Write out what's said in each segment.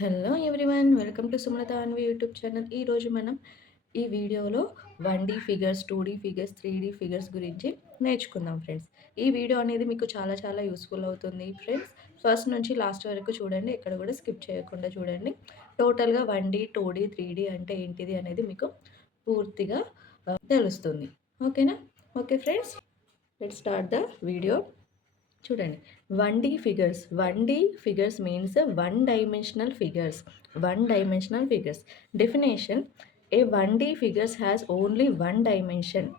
Hello everyone, welcome to Sumalatha Anvi YouTube channel. ఈరోజు మనం ఈ వీడియోలో 1D figures, 2D figures, 3D figures గురించి నేర్చుకుందాం ఫ్రెండ్స్. ఈ వీడియో అనేది మీకు చాలా చాలా యూస్ఫుల్ అవుతుంది ఫ్రెండ్స్. ఫస్ట్ నుంచి లాస్ట్ వరకు చూడండి, ఎక్కడ కూడా స్కిప్ చేయకుండా చూడండి. టోటల్గా 1D, 2D, 3D అంటే ఏంటిది అనేది మీకు పూర్తిగా తెలుస్తుంది. ఓకేనా? Okay friends, let's start the video. చూడండి, 1D figures. 1D figures means one dimensional figures. One dimensional figures definition: a 1D figures has only one dimension,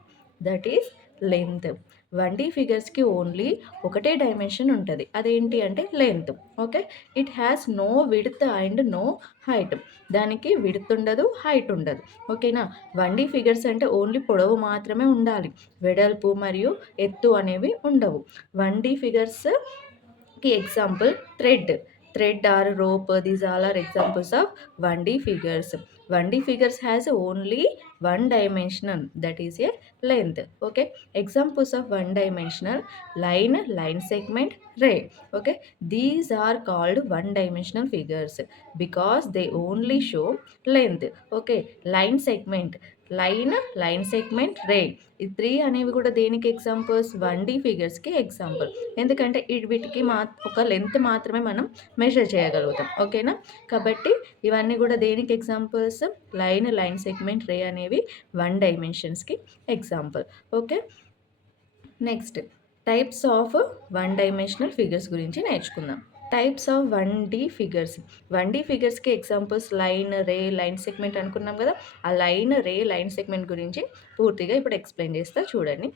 that is length. 1D ఫిగర్స్కి only ఒకటే డైమెన్షన్ ఉంటుంది, అదేంటి అంటే length. Okay, it has no width and no height. దానికి width ఉండదు, height ఉండదు. ఓకేనా? 1D figures అంటే ఓన్లీ పొడవు మాత్రమే ఉండాలి, వెడల్పు మరియు ఎత్తు అనేవి ఉండవు. 1D ఫిగర్స్కి example thread. Thread or rope, these all are examples of 1D figures. 1D figures has only one dimension, that is a length. Okay, examples of one dimensional: line, line segment, ray. Okay, these are called one dimensional figures because they only show length. Okay, line segment, line, line segment, ray, ఈ three అనేవి కూడా దేనికి examples? 1D ఫిగర్స్కి example. ఎందుకంటే వీటికి ఒక length మాత్రమే మనం మెజర్ చేయగలుగుతాం. ఓకేనా? కాబట్టి ఇవన్నీ కూడా దేనికి examples? Line, line segment, ray అనేవి 1 డైమెన్షన్స్కి example. Okay, next types of 1 dimensional figures గురించి నేర్చుకుందాం. Types of 1D figures. 1D ఫిగర్స్కి examples line, ray, line segment అనుకున్నాం కదా. ఆ లైన్, రే, లైన్ సెగ్మెంట్ గురించి పూర్తిగా ఇప్పుడు ఎక్స్ప్లెయిన్ చేస్తా చూడండి.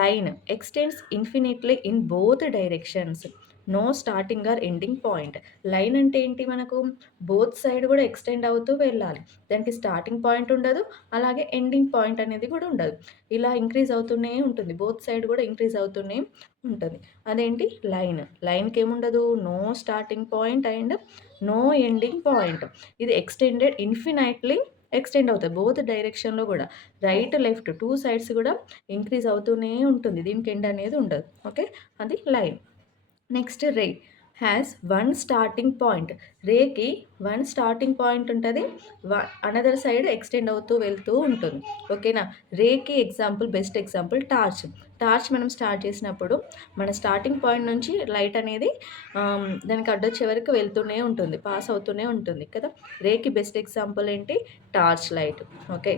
Line extends infinitely in both directions, no starting or ending point. Line అంటే ఏంటి? మనకు బోత్ సైడ్ కూడా ఎక్స్టెండ్ అవుతూ వెళ్ళాలి, దానికి స్టార్టింగ్ పాయింట్ ఉండదు, అలాగే ఎండింగ్ పాయింట్ అనేది కూడా ఉండదు. ఇలా ఇంక్రీజ్ అవుతూనే ఉంటుంది, బోత్ సైడ్ కూడా ఇంక్రీజ్ అవుతూనే ఉంటుంది. అదేంటి? లైన్. లైన్కి ఏముండదు? No starting point and no ending point. ఇది ఎక్స్టెండెడ్ ఇన్ఫినైట్లీ ఎక్స్టెండ్ అవుతుంది బోత్ డైరెక్షన్లో కూడా, రైట్ లెఫ్ట్ టూ సైడ్స్ కూడా ఇంక్రీజ్ అవుతూనే ఉంటుంది, దీనికి ఎండ్ అనేది ఉండదు. ఓకే, అది line. Next ray has one starting point. రేకి వన్ స్టార్టింగ్ పాయింట్ ఉంటుంది, అనదర్ సైడ్ ఎక్స్టెండ్ అవుతూ వెళ్తూ ఉంటుంది. ఓకేనా? రేకి example, best example torch. Torch మనం స్టార్ట్ చేసినప్పుడు మన స్టార్టింగ్ పాయింట్ నుంచి లైట్ అనేది దానికి అడ్డొచ్చే వరకు వెళ్తూనే ఉంటుంది, పాస్ అవుతూనే ఉంటుంది కదా. రేకి బెస్ట్ ఎగ్జాంపుల్ ఏంటి? Torch light. Okay,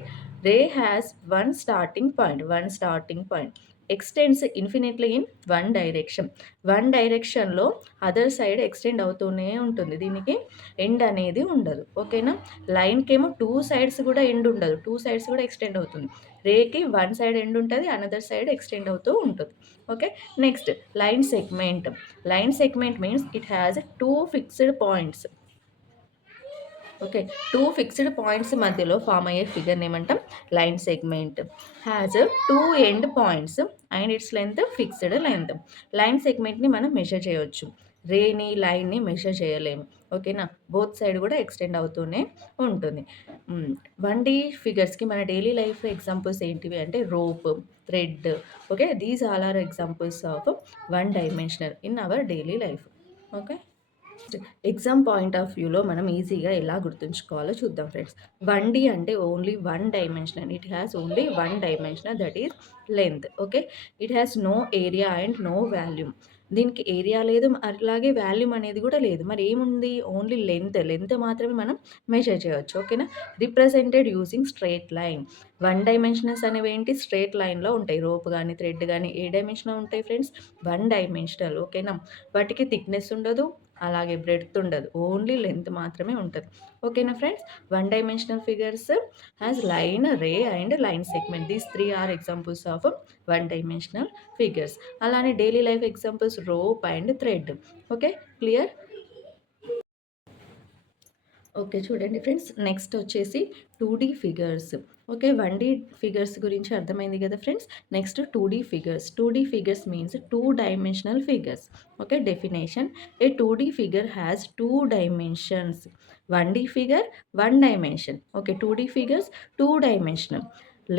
ray has one starting point. One starting point extends infinitely in one direction. One డైరెక్షన్లో అదర్ సైడ్ ఎక్స్టెండ్ అవుతూనే ఉంటుంది, దీనికి ఎండ్ అనేది ఉండదు. ఓకేనా? లైన్కి ఏమో టూ సైడ్స్ కూడా ఎండ్ ఉండదు, టూ సైడ్స్ కూడా ఎక్స్టెండ్ అవుతుంది. రేకి వన్ సైడ్ ఎండ్ ఉంటుంది, అనదర్ సైడ్ ఎక్స్టెండ్ అవుతూ ఉంటుంది. Okay, next line segment. Line segment means it has two fixed points. Okay, two fixed points మధ్యలో ఫామ్ అయ్యే ఫిగర్ని ఏమంటాం? Line segment. Has two end points and its length fixed length. Line సెగ్మెంట్ని మనం measure చేయవచ్చు, రేని, లైన్ని మెజర్ చేయలేము. ఓకేనా? బోత్ సైడ్ కూడా ఎక్స్టెండ్ అవుతూనే ఉంటుంది. 1D ఫిగర్స్కి మన డైలీ లైఫ్ ఎగ్జాంపుల్స్ ఏంటివి అంటే rope, thread. Okay, these all are examples of one dimensional in our daily life. Okay, exam point of వ్యూలో మనం ఈజీగా ఎలా గుర్తుంచుకోవాలో చూద్దాం ఫ్రెండ్స్. 1D అంటే only one dimensional, it has only one dimensional, that is length. Okay, it has no area and no volume. దీనికి area లేదు, అలాగే వాల్యూమ్ అనేది కూడా లేదు. మరి ఏముంది? Only length. లెంత్ మాత్రమే మనం మెజర్ చేయవచ్చు. ఓకేనా? Represented using straight line. One dimensionals అనేవి ఏంటి? స్ట్రైట్ లైన్లో ఉంటాయి. రోప్ కానీ థ్రెడ్ కానీ ఏ డైమెన్షన్లో ఉంటాయి ఫ్రెండ్స్? One dimensional. ఓకేనా? వాటికి థిక్నెస్ ఉండదు, అలాగే బ్రెడ్త్ ఉండదు, ఓన్లీ లెంత్ మాత్రమే ఉంటుంది. ఓకేనా friends? One dimensional figures has line, ray and line segment. These three are examples of one dimensional figures. అలానే daily life examples rope and thread. Okay, clear? Okay, చూడండి friends, next వచ్చేసి 2D figures. Okay, 1D figures గురించి అర్థమైంది కదా friends. Next 2D figures. 2D figures means two dimensional figures. Okay, definition: a 2D figure has two dimensions. 1D figure one dimension. Okay, 2D figures two dimensional,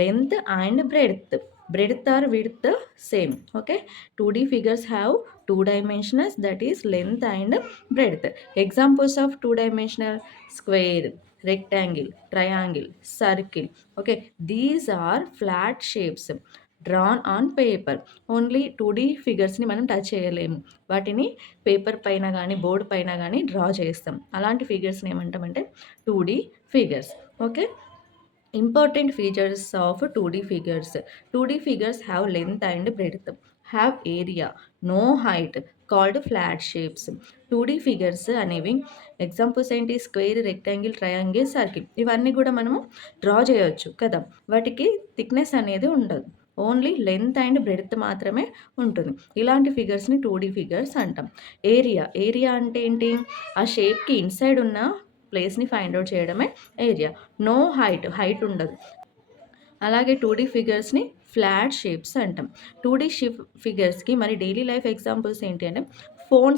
length and breadth. breadth or width same. Okay, 2D figures have two dimensions, that is length and breadth. Examples of two dimensional: square, rectangle, triangle, circle. Okay, these are flat shapes drawn on paper. Only 2D ఫిగర్స్ని మనం touch చేయలేము, వాటిని paper పైన కానీ board పైన కానీ draw చేస్తాం. అలాంటి ఫిగర్స్ని ఏమంటామంటే 2D figures. Okay, important features of 2D figures. 2D figures have length and breadth, have area, no height, called flat shapes. 2D figures అనేవి ఎగ్జాంపుల్స్ ఏంటి? Square, rectangle, triangle, circle. ఇవన్నీ కూడా మనము డ్రా చేయొచ్చు కదా. వాటికి థిక్నెస్ అనేది ఉండదు, ఓన్లీ లెంత్ అండ్ బ్రెడ్త్ మాత్రమే ఉంటుంది. ఇలాంటి ఫిగర్స్ని 2D ఫిగర్స్ అంటాం. ఏరియా అంటే ఏంటి? ఆ షేప్కి ఇన్సైడ్ ఉన్న ప్లేస్ని ఫైండ్ అవుట్ చేయడమే ఏరియా. నో హైట్ ఉండదు. అలాగే 2D ఫిగర్స్ని ఫ్లాట్ షేప్స్ అంటాం. 2D ఫిగర్స్కి మరి డైలీ లైఫ్ ఎగ్జాంపుల్స్ ఏంటి అంటే ఫోన్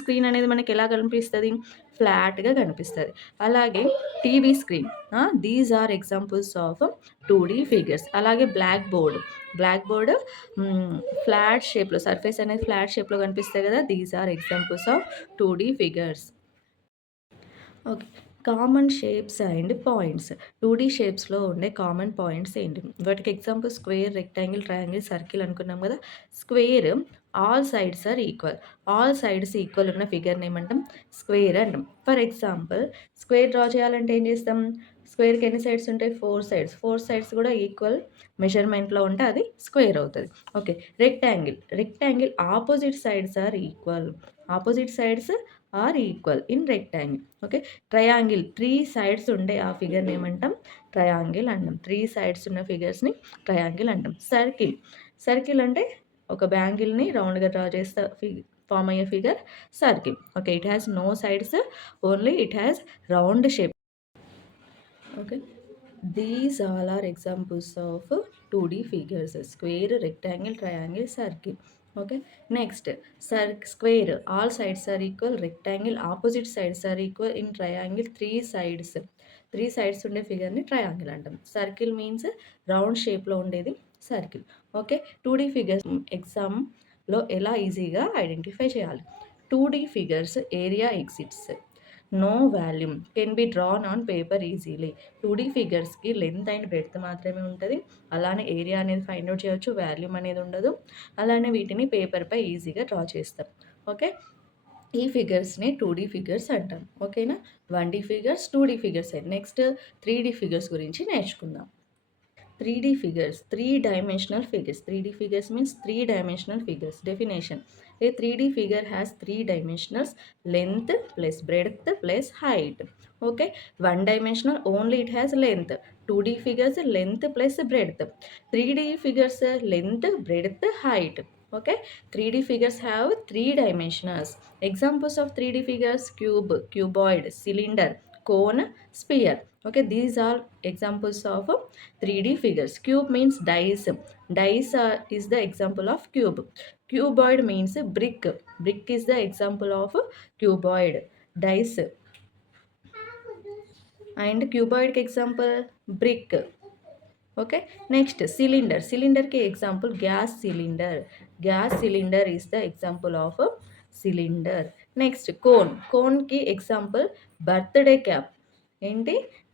స్క్రీన్ అనేది మనకి ఎలా కనిపిస్తుంది? ఫ్లాట్గా కనిపిస్తుంది. అలాగే TV screen. These are examples of 2D figures. అలాగే బ్లాక్ బోర్డ్ ఫ్లాట్ షేప్లో, సర్ఫేస్ అనేది ఫ్లాట్ షేప్లో కనిపిస్తాయి కదా. These are examples of 2D figures. Okay, common shapes and points. 2D షేప్స్లో ఉండే కామన్ పాయింట్స్ ఏంటి? వాటికి example square, rectangle, triangle, circle అనుకున్నాం కదా. Square, all sides are equal. All sides equal ఉన్న ఫిగర్ని ఏమంటాం? స్క్వేర్ అంటాం. ఫర్ ఎగ్జాంపుల్ స్క్వేర్ డ్రా చేయాలంటే ఏం చేస్తాం? స్క్వేర్కి ఎన్ని సైడ్స్ ఉంటాయి? 4 సైడ్స్ కూడా ఈక్వల్ మెజర్మెంట్లో ఉంటే అది స్క్వేర్ అవుతుంది. Okay, rectangle opposite sides are equal in rectangle. Okay, triangle 3 sides ఉండే ఆ ఫిగర్ని ఏమంటాం? ట్రయాంగిల్ అంటాం. 3 సైడ్స్ ఉన్న ఫిగర్స్ని ట్రయాంగిల్ అంటాం. సర్కిల్ అంటే ఒక బ్యాంగిల్ని రౌండ్గా డ్రా చేస్తే ఫామ్ అయ్యే figure circle. Okay, it has no sides, only it has round shape. Okay, these all are examples of 2D figures: square, rectangle, triangle, circle. Okay, next square, all sides are equal. Rectangle, opposite sides are equal. In triangle, 3 sides ఉండే ఫిగర్ని triangle అంటాం. Circle means round షేప్లో ఉండేది circle. Okay, 2D figures ఎగ్జామ్లో ఎలా ఈజీగా identify చేయాలి? 2D figures area exists, no volume, can be drawn on paper easily. 2D ఫిగర్స్కి లెంత్ అండ్ బ్రెడ్త్ మాత్రమే ఉంటుంది. అలానే ఏరియా అనేది ఫైండ్ అవుట్ చేయొచ్చు, వాల్యూమ్ అనేది ఉండదు. అలానే వీటిని పేపర్పై ఈజీగా డ్రా చేస్తాం. ఓకే, ఈ ఫిగర్స్ని 2D ఫిగర్స్ అంటాం. ఓకేనా? 1D figures, 2D figures. Next 3D figures గురించి నేర్చుకుందాం. 3D figures, 3-dimensional figures. 3D figures means 3-dimensional figures. Definition: a 3D figure has 3 dimensions: length plus breadth plus height. Okay, 1-dimensional only it has length. 2D figures length plus breadth. 3D figures length, breadth, height. Okay, 3D figures have 3 dimensions. Examples of 3D figures: cube, cuboid, cylinder, cone, sphere. Okay, these are examples of 3D figures. Cube means dice. Is the example of cube. Cuboid means brick. Brick is the example of cuboid. Dice and cuboid example brick. Okay, next cylinder ke example gas cylinder is the example of cylinder. Next cone ki example birthday cap. ఏంటి?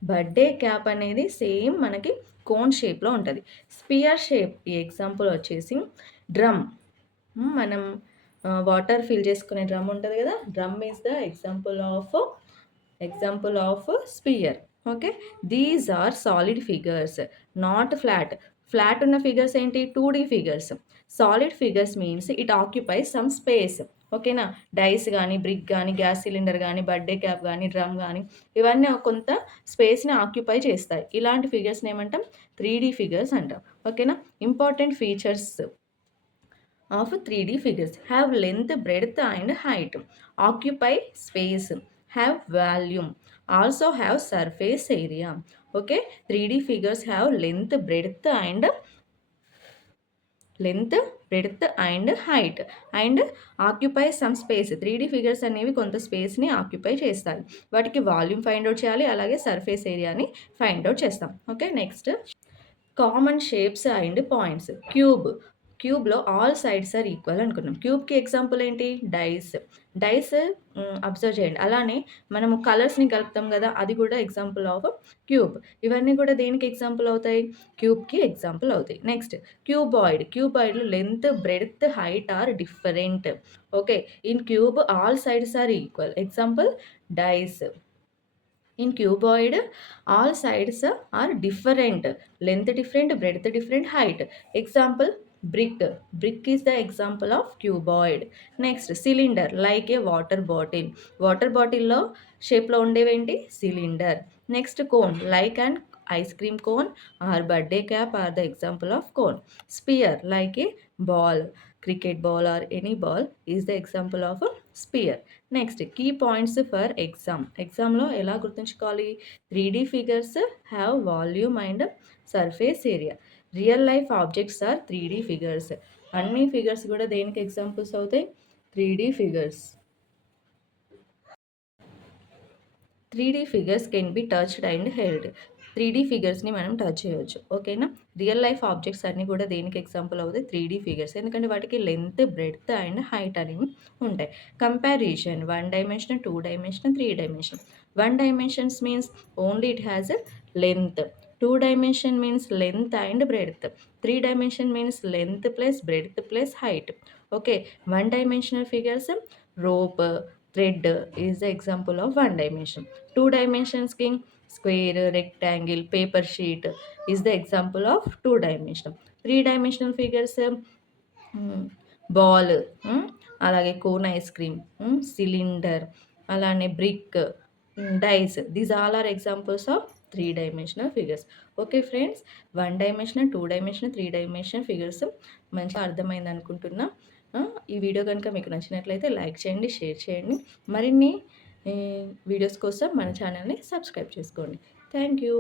Birthday cap అనేది same మనకి cone షేప్లో ఉంటుంది. Sphere shape ఈ example వచ్చేసి drum. మనం water fill చేసుకునే drum ఉంటుంది కదా, drum is the example of sphere. Okay, these are solid figures, not flat ఉన్న ఫిగర్స్ ఏంటి? 2D figures. Solid figures means it occupies some space. ఓకేనా? డైస్ కానీ, బ్రిక్ కానీ, గ్యాస్ సిలిండర్ కానీ, బర్త్డే క్యాప్ కానీ, డ్రమ్ కానీ, ఇవన్నీ కొంత స్పేస్ని ఆక్యుపై చేస్తాయి. ఇలాంటి ఫిగర్స్ని ఏమంటాం? 3D ఫిగర్స్ అంటాం. ఓకేనా? Important features of 3D figures: have length, breadth and height, occupy space, have volume, also have surface area. Okay, 3D figures have length, breadth and height and occupy some space. 3D figures అనేవి కొంత స్పేస్ని occupy చేస్తాయి. వాటికి volume find out చేయాలి, అలాగే surface ఏరియాని find out చేస్తాం. Okay, next common shapes and points. క్యూబ్‌లో all sides are equal అనుకున్నాం. క్యూబ్‌కి ఎగ్జాంపుల్ ఏంటి? డైస్. డైస్ అబ్జర్వ్ చేయండి. అలానే మనము కలర్స్‌ని కలుపుతాం గదా! అది కూడా ఎగ్జాంపుల్ ఆఫ్ క్యూబ్. ఇవన్నీ కూడా దేనికి ఎగ్జాంపుల్ అవుతాయి? క్యూబ్‌కి ఎగ్జాంపుల్ అవుతాయి. Next cuboid. క్యూబాయిడ్‌లో length, breadth, height are different. Okay. In cube all sides are equal. Example dice. In cuboid, all sides are different. Length different, breadth different, height. Example, brick. Brick is the example of cuboid. Next, cylinder, like a water bottle. Water bottle lo shape lo undeventi cylinder. Next, cone, like an ice cream cone or birthday cap are the example of cone. Sphere, like a ball. Cricket ball or any ball is the example of a sphere. Next key points for exam. ఎగ్జామ్‌లో ఎలా గుర్తుంచుకోవాలి? 3D figures have volume and surface area. Real life objects are 3D figures. అన్ని figures కూడా దేనికి examples అవుతాయి? 3D figures. 3D figures can be touched and held. 3D ఫిగర్స్‌ని మనం touch చేయొచ్చు. ఓకేనా? రియల్ లైఫ్ ఆబ్జెక్ట్స్ అన్నీ కూడా దేనికి ఎగ్జాంపుల్ అవుతాయి? 3D figures. ఎందుకంటే వాటికి లెంత్, బ్రెడ్త్ అండ్ హైట్ అనేవి ఉంటాయి. Comparison 1 dimension, 2 dimension, 3 dimension. 1 dimensions means only it has length. 2 dimension means length and breadth. 3 dimension means length plus breadth plus height. Okay. 1 dimensional figures rope, thread is the example of one dimension. Two dimensions king square, rectangle, paper sheet is the example of two dimensional. Three dimensional figures ball, అలాగే cone ice cream, cylinder, అలానే brick, dice. These all are examples of 3 dimensional figures. Okay friends, 1 dimensional, 2 dimensional, 3 dimensional figures మంచిగా అర్థమైంది అనుకుంటున్నా. ఈ video కనుక మీకు నచ్చినట్లయితే like చేయండి, షేర్ చేయండి. మరిన్ని వీడియోస్ కోసం మన ఛానల్ని సబ్స్క్రైబ్ చేసుకోండి. Thank you.